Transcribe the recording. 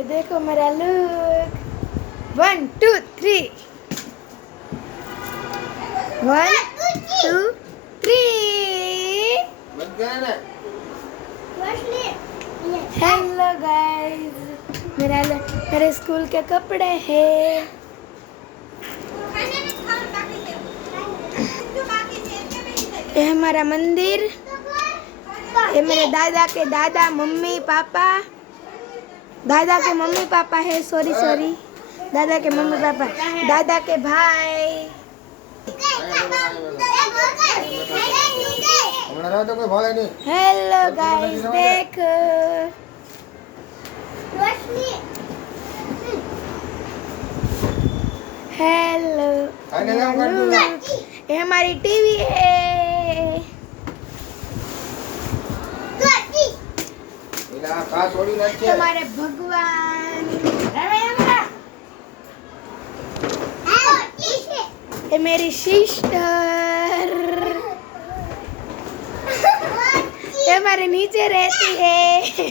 ये देखो मेरा लुक 1 2 3 1 2 3 बंद करा ना हेलो गाइस मेरे स्कूल के कपड़े हैं ये हमारा मंदिर ये मेरे दादा के दादा मम्मी पापा दादा के मम्मी पापा है सॉरी दादा के मम्मी पापा दादा के भाई हमारा तो कोई भाई नहीं हेलो गाइस देखो हेलो ये हमारी टीवी है इला का छोड़ी ना के हमारे भगवान ये मेरी सिस्टर ये हमारे नीचे रहती है